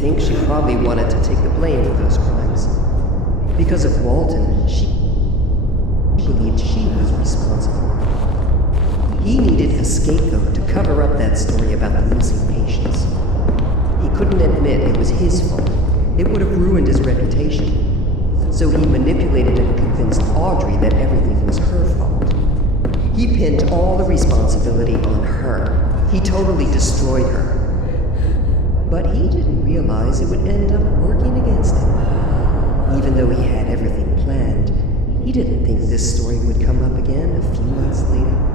think she probably wanted to take the blame for those crimes. Because of Walton, she believed she was responsible. He needed a scapegoat to cover up that story about the missing patients. He couldn't admit it was his fault. It would have ruined his reputation. So he manipulated and convinced Audrey that everything was her fault. He pinned all the responsibility on her. He totally destroyed her. But he didn't realize it would end up working against him. Even though he had everything planned, he didn't think this story would come up again a few months later.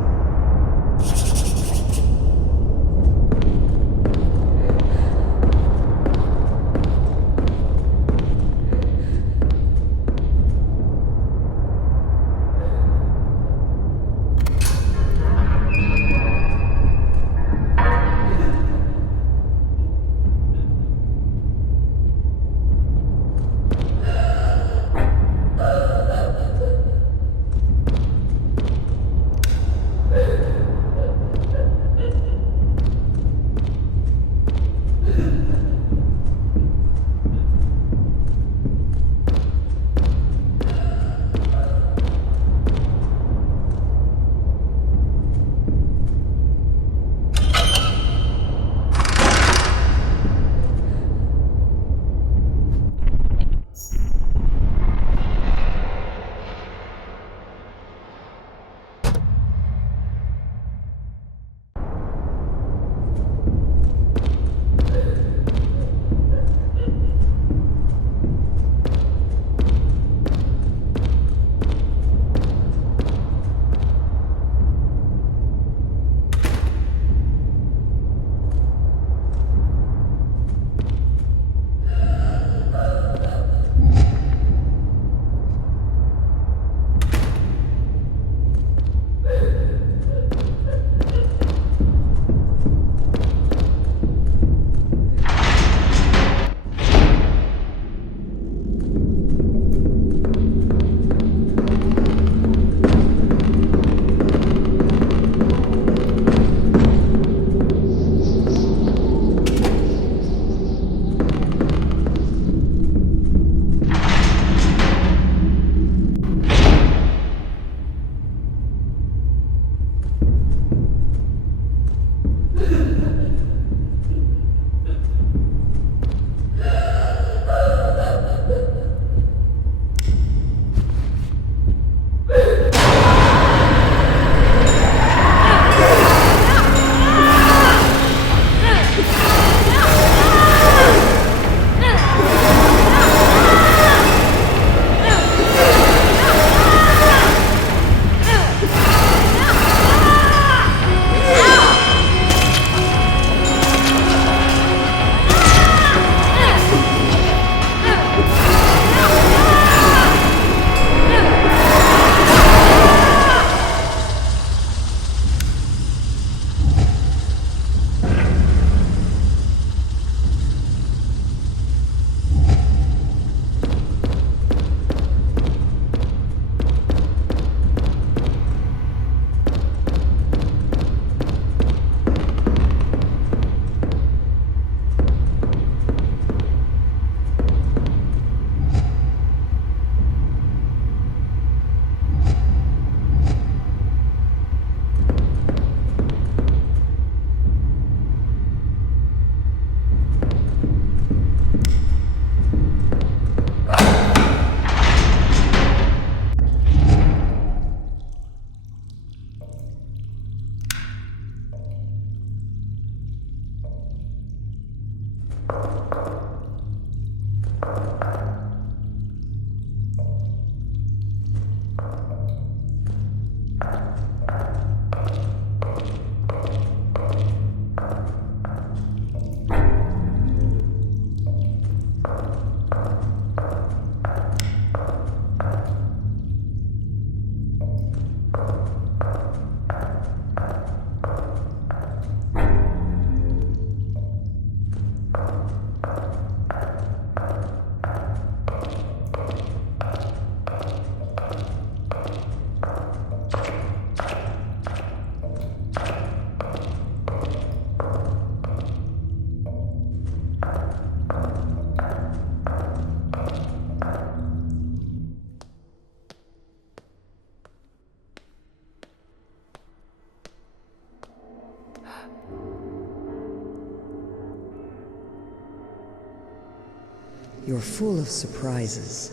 You're full of surprises.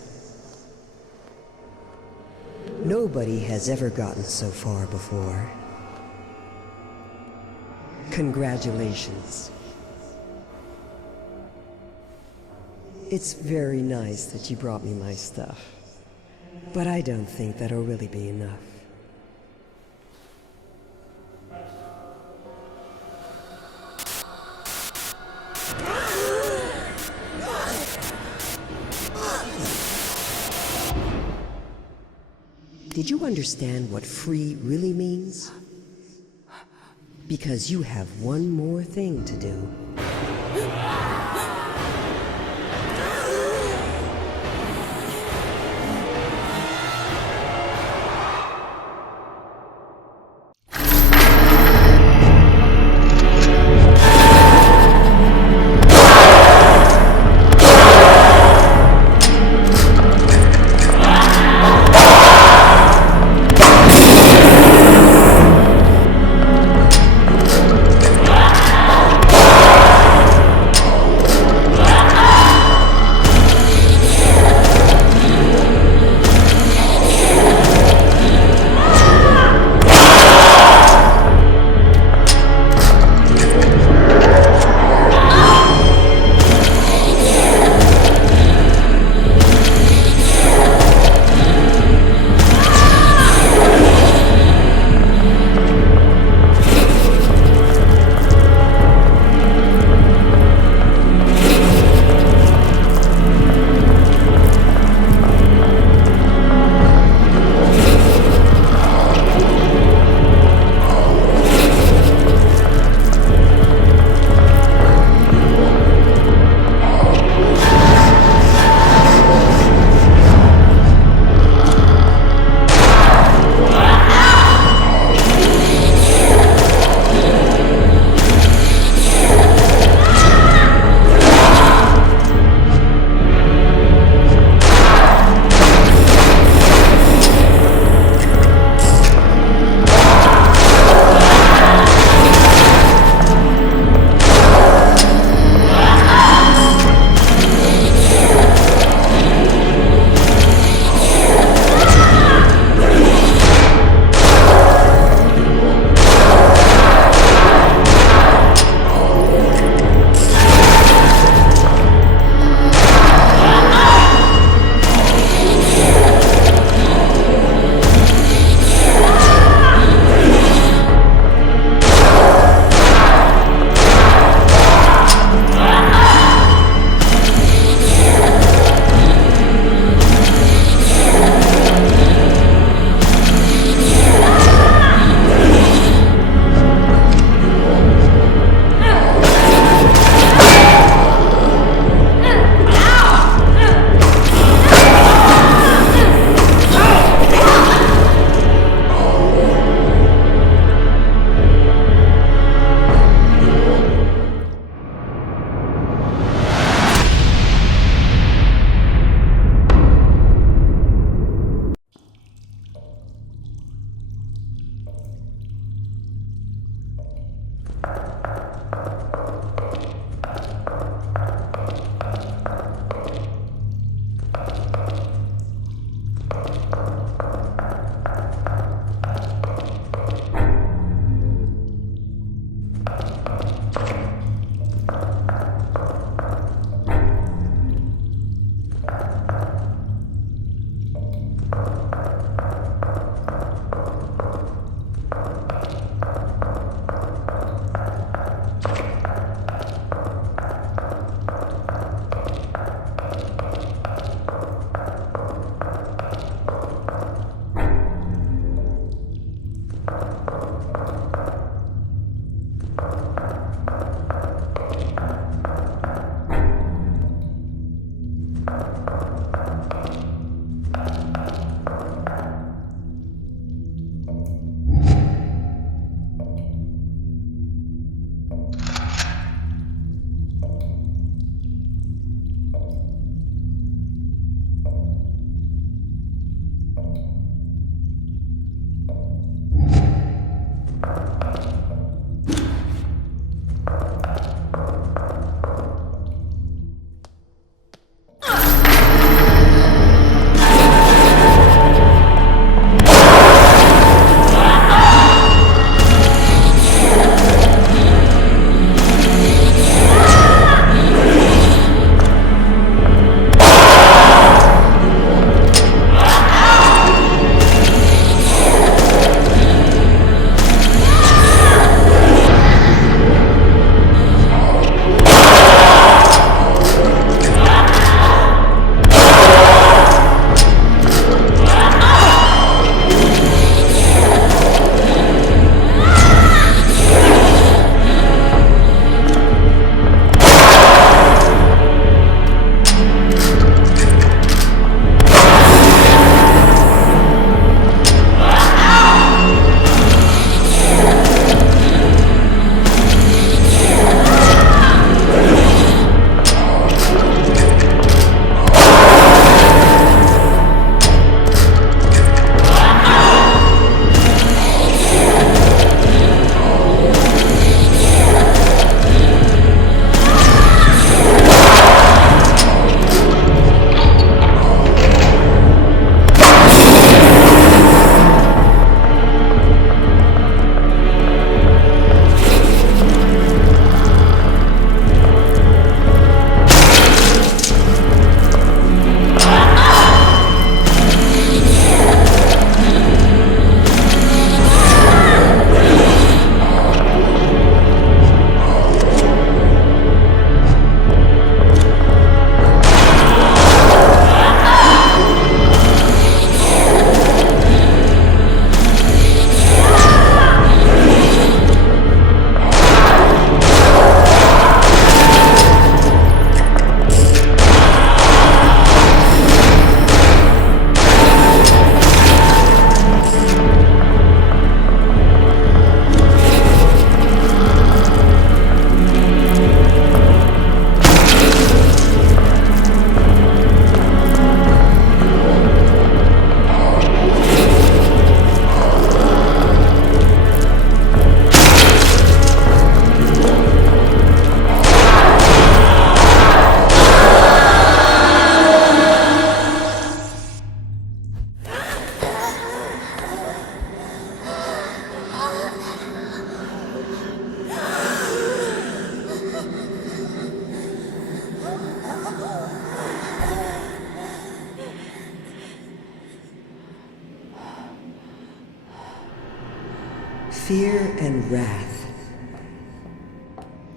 Nobody has ever gotten so far before. Congratulations. It's very nice that you brought me my stuff, but I don't think that'll really be enough. Did you understand what free really means? Because you have one more thing to do. fear and wrath.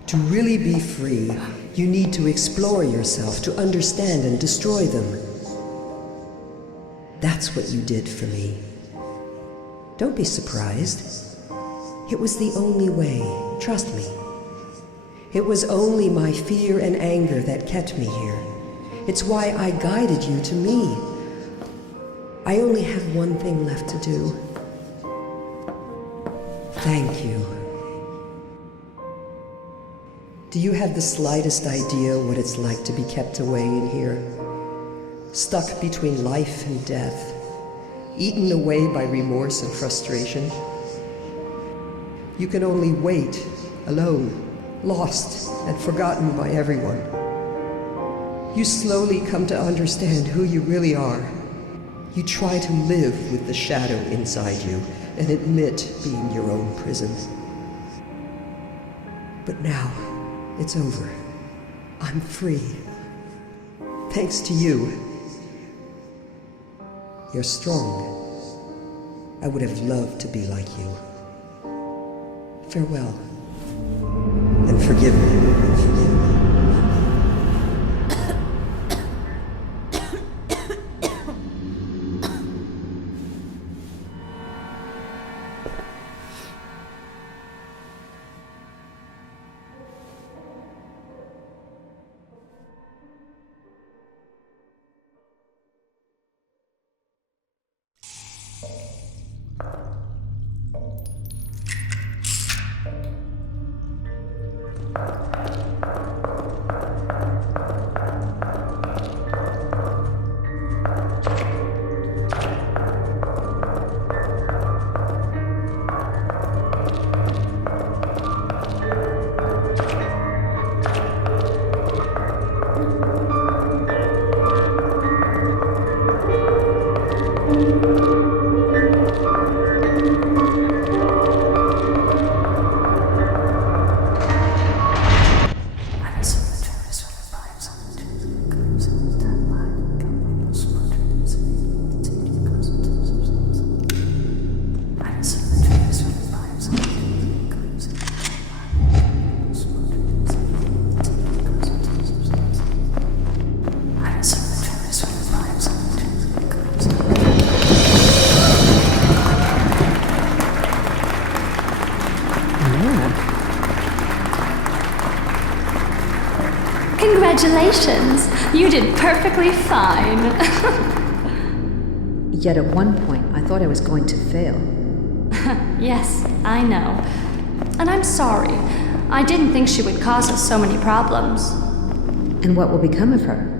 To really be free, you need to explore yourself, to understand and destroy them. That's what you did for me. Don't be surprised. It was the only way, trust me. It was only my fear and anger that kept me here. It's why I guided you to me. I only have one thing left to do. Thank you. Do you have the slightest idea what it's like to be kept away in here? Stuck between life and death, eaten away by remorse and frustration. You can only wait, alone, lost and forgotten by everyone. You slowly come to understand who you really are. You try to live with the shadow inside you and admit being your own prison. But now, it's over. I'm free. Thanks to you. You're strong. I would have loved to be like you. Farewell. And forgive me. Congratulations! You did perfectly fine. Yet at one point, I thought I was going to fail. Yes, I know. And I'm sorry. I didn't think she would cause us so many problems. And what will become of her?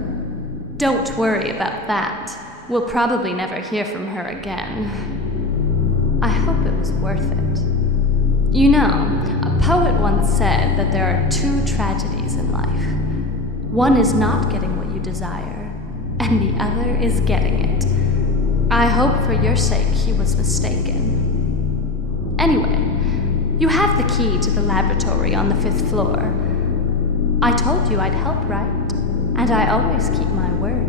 Don't worry about that. We'll probably never hear from her again. I hope it was worth it. You know, a poet once said that there are two tragedies in life. One is not getting what you desire, and the other is getting it. I hope for your sake he was mistaken. Anyway, you have the key to the laboratory on the 5th floor. I told you I'd help, right? And I always keep my word.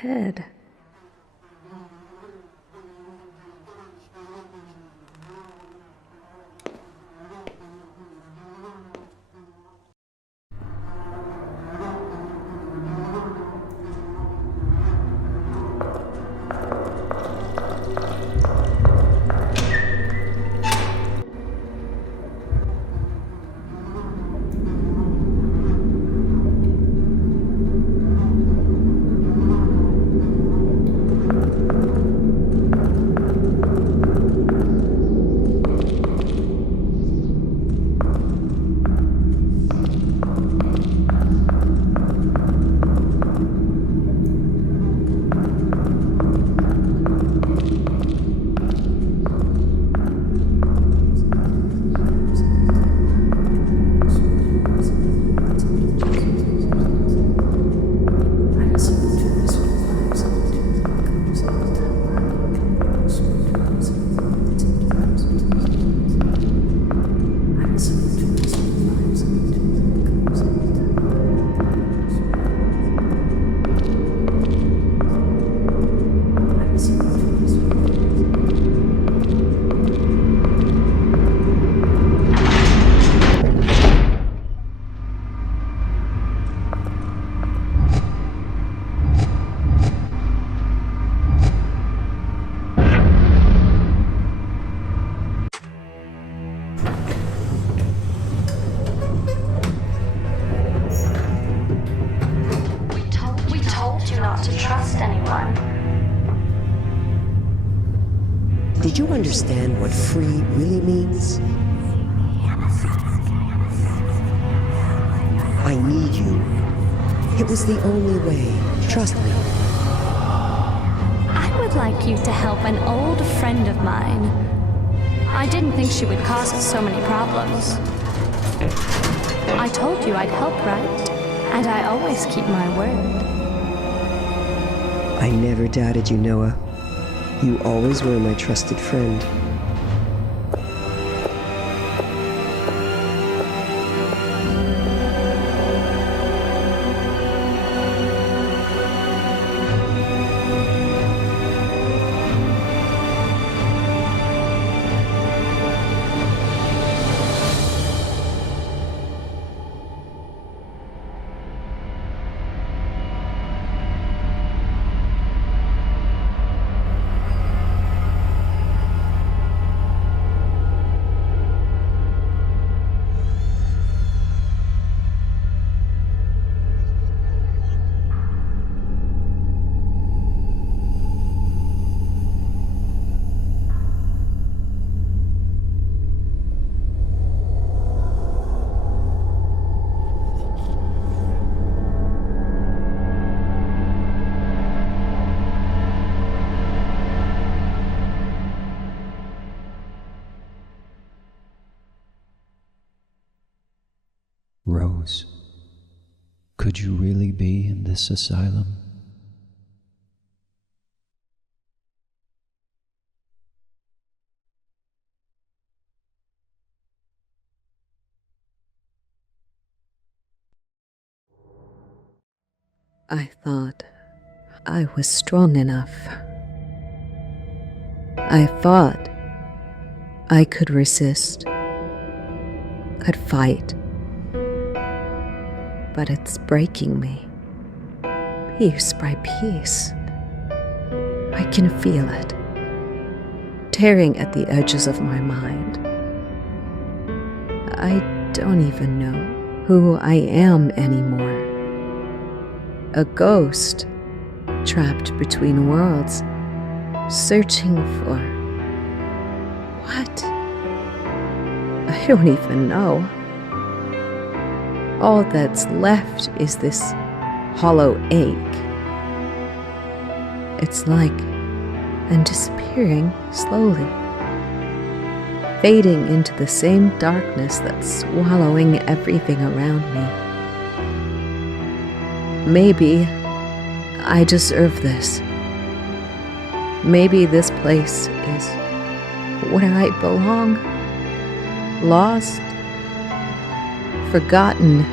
Head. you understand what free really means? I need you. It was the only way. Trust me. I would like you to help an old friend of mine. I didn't think she would cause us so many problems. I told you I'd help, right? And I always keep my word. I never doubted you, Noah. You always were my trusted friend. Rose, could you really be in this asylum? I thought I was strong enough. I thought I could resist. I'd fight. But it's breaking me, piece by piece. I can feel it, tearing at the edges of my mind. I don't even know who I am anymore. A ghost, trapped between worlds, searching for what? I don't even know. All that's left is this hollow ache. It's like I'm disappearing slowly, fading into the same darkness that's swallowing everything around me. Maybe I deserve this. Maybe this place is where I belong. Lost, forgotten,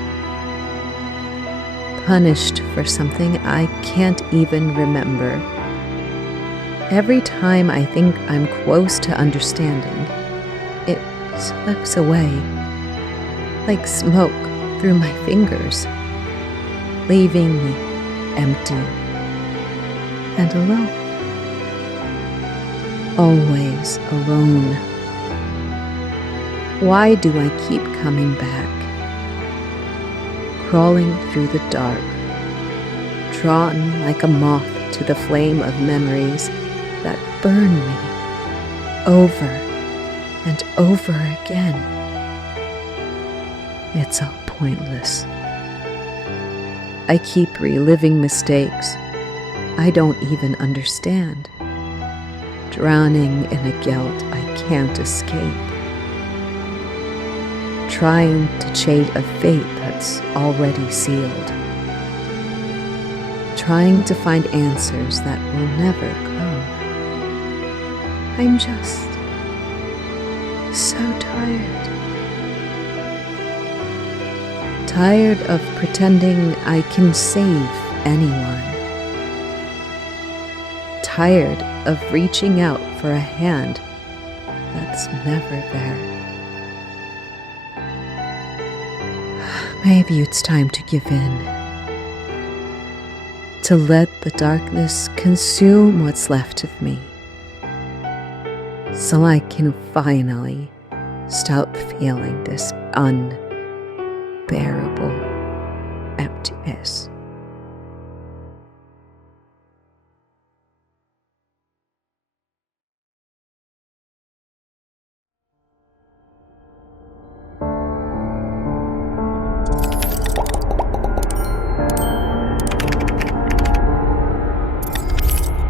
punished for something I can't even remember. Every time I think I'm close to understanding, it slips away, like smoke through my fingers, leaving me empty and alone. Always alone. Why do I keep coming back? Crawling through the dark, drawn like a moth to the flame of memories that burn me over and over again. It's all pointless. I keep reliving mistakes I don't even understand, drowning in a guilt I can't escape, trying to chase a fate that's already sealed, trying to find answers that will never come. I'm just so tired. Tired of pretending I can save anyone. Tired of reaching out for a hand that's never there. Maybe it's time to give in. To let the darkness consume what's left of me. So I can finally stop feeling this unbearable emptiness.